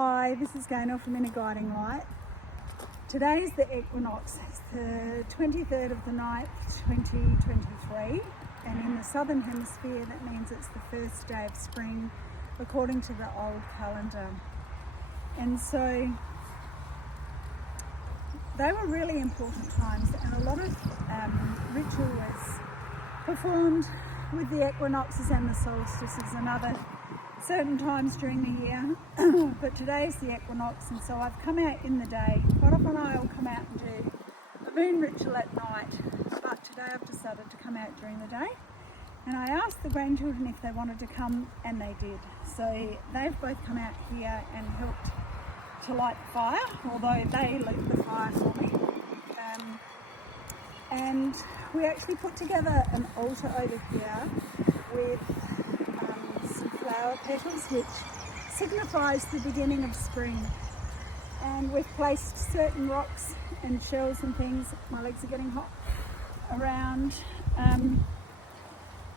Hi, this is Gaynor from Inner Guiding Light. Today is the Equinox. It's the 23rd of the 9th, 2023, and in the Southern Hemisphere that means it's the first day of spring according to the old calendar. And so they were really important times, and a lot of ritual was performed with the equinoxes and the solstices and other certain times during the year. But today is the equinox, and so I've come out in the day. Quite often I'll come out and do a moon ritual at night, but today I've decided to come out during the day. And I asked the grandchildren if they wanted to come, and they did. So they've both come out here and helped to light the fire, although they lit the fire for me. And we actually put together an altar over here with some flower petals, which signifies the beginning of spring. And we've placed certain rocks and shells and things, my legs are getting hot, around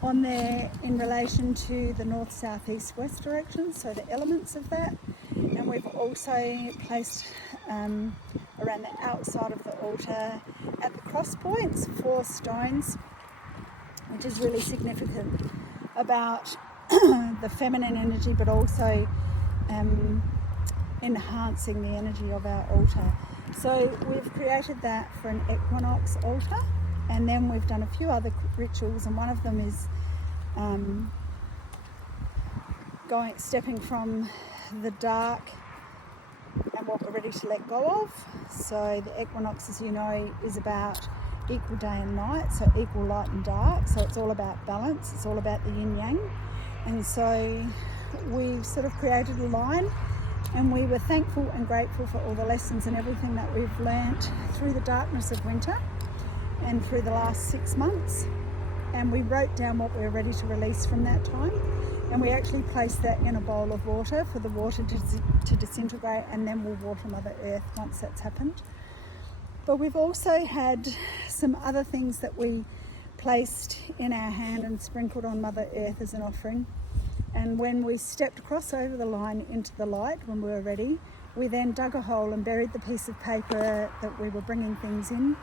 on there in relation to the north, south, east, west direction, so the elements of that. And we've also placed around the outside of the altar at the cross points 4 stones, which is really significant about the feminine energy, but also enhancing the energy of our altar. So we've created that for an equinox altar, and then we've done a few other rituals, and one of them is stepping from the dark and what we're ready to let go of. So the equinox, as you know, is about equal day and night, so equal light and dark. So it's all about balance, it's all about the yin yang. And so we've sort of created a line, and we were thankful and grateful for all the lessons and everything that we've learnt through the darkness of winter and through the last 6 months. And we wrote down what we were ready to release from that time, and we actually placed that in a bowl of water for the water to disintegrate, and then we'll water Mother Earth once that's happened. But we've also had some other things that we placed in our hand and sprinkled on Mother Earth as an offering. And when we stepped across over the line into the light, when we were ready, we then dug a hole and buried the piece of paper that we were bringing things in,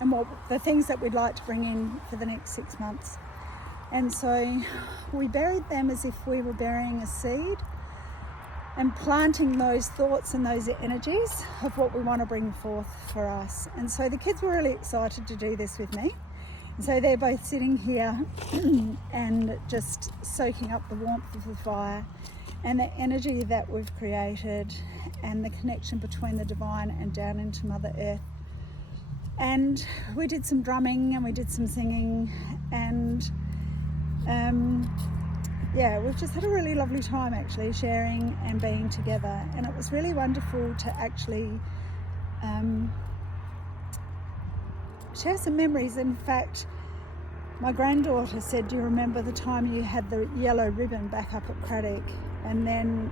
and the things that we'd like to bring in for the next 6 months. And so we buried them as if we were burying a seed and planting those thoughts and those energies of what we want to bring forth for us. And so the kids were really excited to do this with me. And so they're both sitting here and just soaking up the warmth of the fire and the energy that we've created and the connection between the divine and down into Mother Earth. And we did some drumming and we did some singing, and we've just had a really lovely time actually sharing and being together. And it was really wonderful to actually share some memories. In fact, my granddaughter said, "Do you remember the time you had the yellow ribbon back up at Craddock?" And then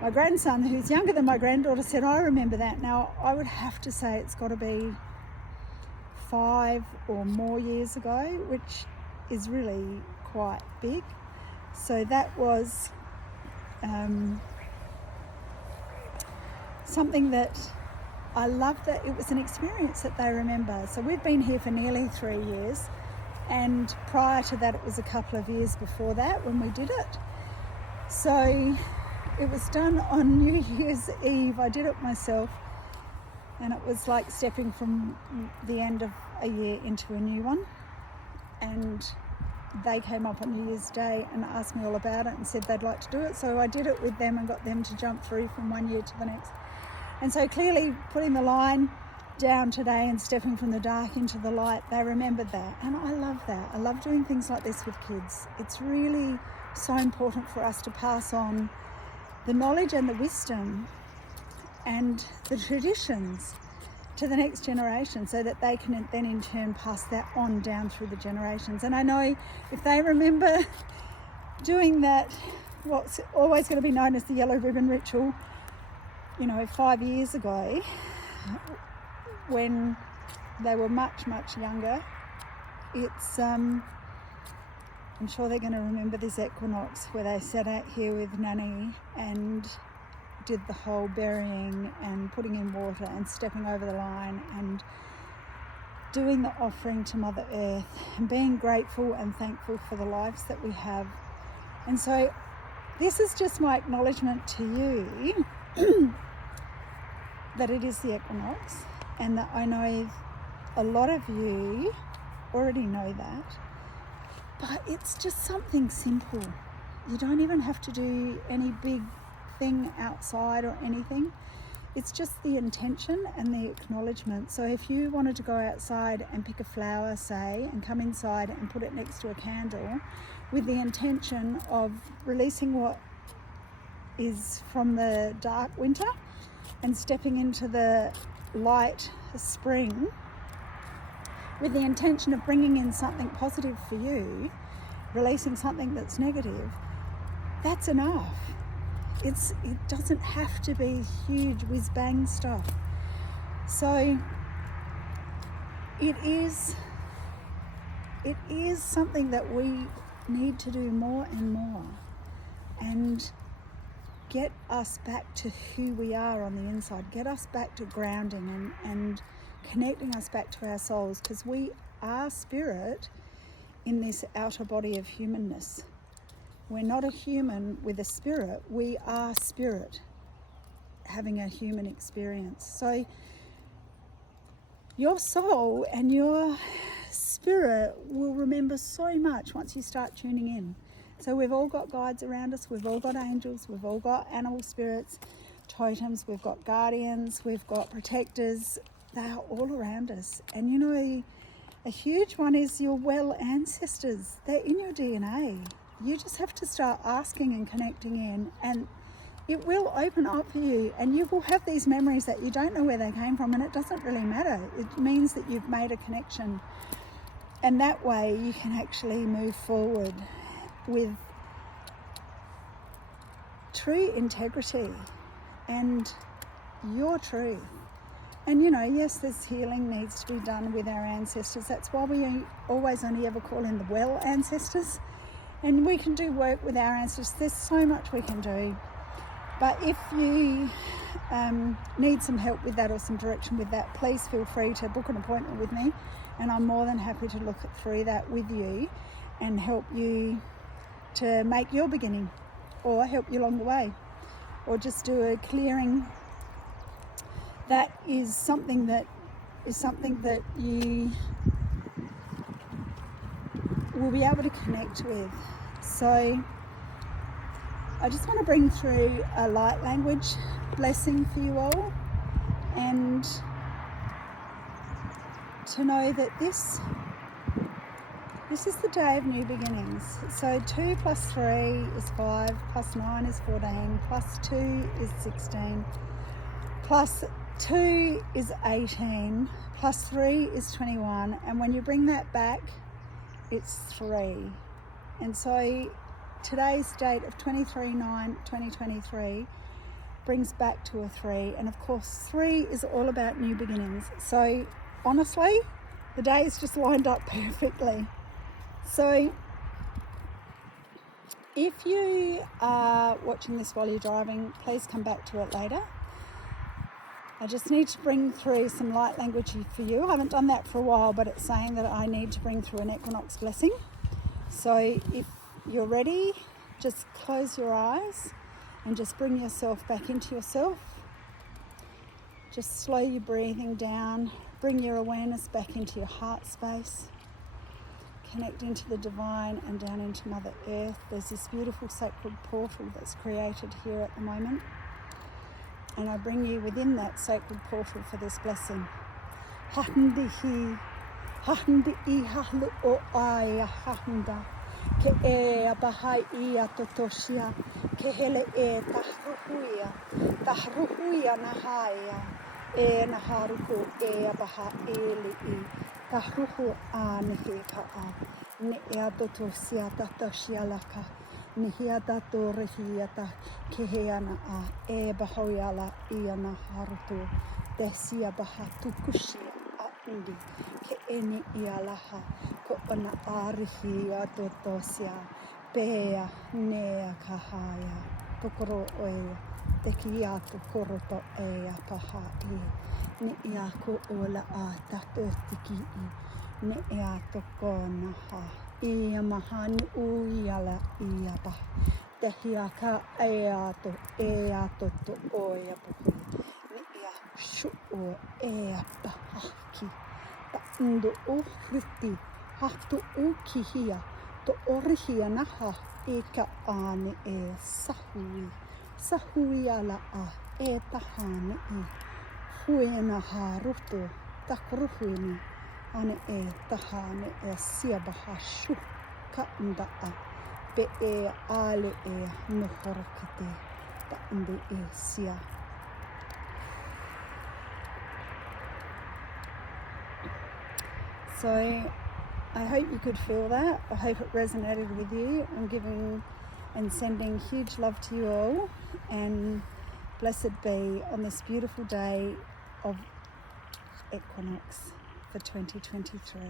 my grandson, who's younger than my granddaughter, said, "I remember that." Now, I would have to say it's got to be 5 or more years ago, which is really quite big. So that was something that I loved, that it was an experience that they remember. So we've been here for nearly 3 years, and prior to that it was a couple of years before that when we did it. So it was done on New Year's Eve. I did it myself, and it was like stepping from the end of a year into a new one. And they came up on New Year's Day and asked me all about it and said they'd like to do it. So I did it with them and got them to jump through from one year to the next. And so clearly putting the line down today and stepping from the dark into the light, they remembered that. And I love that. I love doing things like this with kids. It's really so important for us to pass on the knowledge and the wisdom and the traditions to the next generation, so that they can then in turn pass that on down through the generations. And I know if they remember doing that, what's always going to be known as the yellow ribbon ritual, 5 years ago, when they were much, much younger, it's I'm sure they're going to remember this equinox where they sat out here with Nanny and did the whole burying and putting in water and stepping over the line and doing the offering to Mother Earth and being grateful and thankful for the lives that we have. And so this is just my acknowledgement to you that it is the equinox, and that I know a lot of you already know that, but it's just something simple. You don't even have to do any big thing outside or anything. It's just the intention and the acknowledgement. So if you wanted to go outside and pick a flower, say, and come inside and put it next to a candle with the intention of releasing what is from the dark winter and stepping into the light spring with the intention of bringing in something positive for you, releasing something that's negative, that's enough. It doesn't have to be huge whiz-bang stuff. So it is something that we need to do more and more, and get us back to who we are on the inside, get us back to grounding and connecting us back to our souls, because we are spirit in this outer body of humanness. We're not a human with a spirit, we are spirit having a human experience. So your soul and your spirit will remember so much once you start tuning in. So we've all got guides around us, we've all got angels, we've all got animal spirits, totems, we've got guardians, we've got protectors. They are all around us. And you know, a huge one is your well ancestors. They're in your DNA. You just have to start asking and connecting in, and it will open up for you, and you will have these memories that you don't know where they came from, and it doesn't really matter. It means that you've made a connection, and that way you can actually move forward with true integrity and your truth. And you know, yes, this healing needs to be done with our ancestors. That's why we always only ever call in the well ancestors. And we can do work with our ancestors. There's so much we can do. But if you need some help with that or some direction with that, please feel free to book an appointment with me, and I'm more than happy to look through that with you and help you to make your beginning, or help you along the way, or just do a clearing. That is something that you will be able to connect with. So I just want to bring through a light language blessing for you all, and to know that this is the day of new beginnings. So 2 + 3 is 5, + 9 is 14, + 2 is 16, + 2 is 18, + 3 is 21, and when you bring that back, it's 3. And so today's date of 23/9/2023 brings back to a 3, and of course 3 is all about new beginnings. So honestly, the day is just lined up perfectly. So if you are watching this while you're driving, please come back to it later. I just need to bring through some light language for you. I haven't done that for a while, but it's saying that I need to bring through an equinox blessing. So if you're ready, just close your eyes and just bring yourself back into yourself. Just slow your breathing down. Bring your awareness back into your heart space. Connect into the divine and down into Mother Earth. There's this beautiful sacred portal that's created here at the moment, and I bring you within that sacred portal for this blessing. Hahndihi, hahndi hahlu o aya hahanda, ke e abahai ia totoshia, ke hele e tahruhuia nahaya, e naharuko e abaha eli i, tahruhu a nehe kaa, ne e adotosia tatoshia laka, Nihia dato rehiata keheana a e bahoiala iana haruto desia bahatukushia a indi He eni ialaha ko ona arihi a totosia pea nea kahaya tokoro oe te ki a tokoroto e a paha e ne ia ko ola a tato tiki i ne ia tokona ha ia mahani uiala ia paha te hiaka e a to oe a paha ne ia shu o e a paha ki ta ndo o hriti hatu o kihia to orihia naha e ka ane e sahui ala a e tahane e huena ha roto takruhuini ane e tahane e siabaha shu ka nda a pe e ale e nohorakate ta ndo e sia. So I hope you could feel that. I hope it resonated with you. I'm giving and sending huge love to you all, and blessed be on this beautiful day of Equinox for 2023.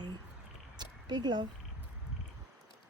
Big love.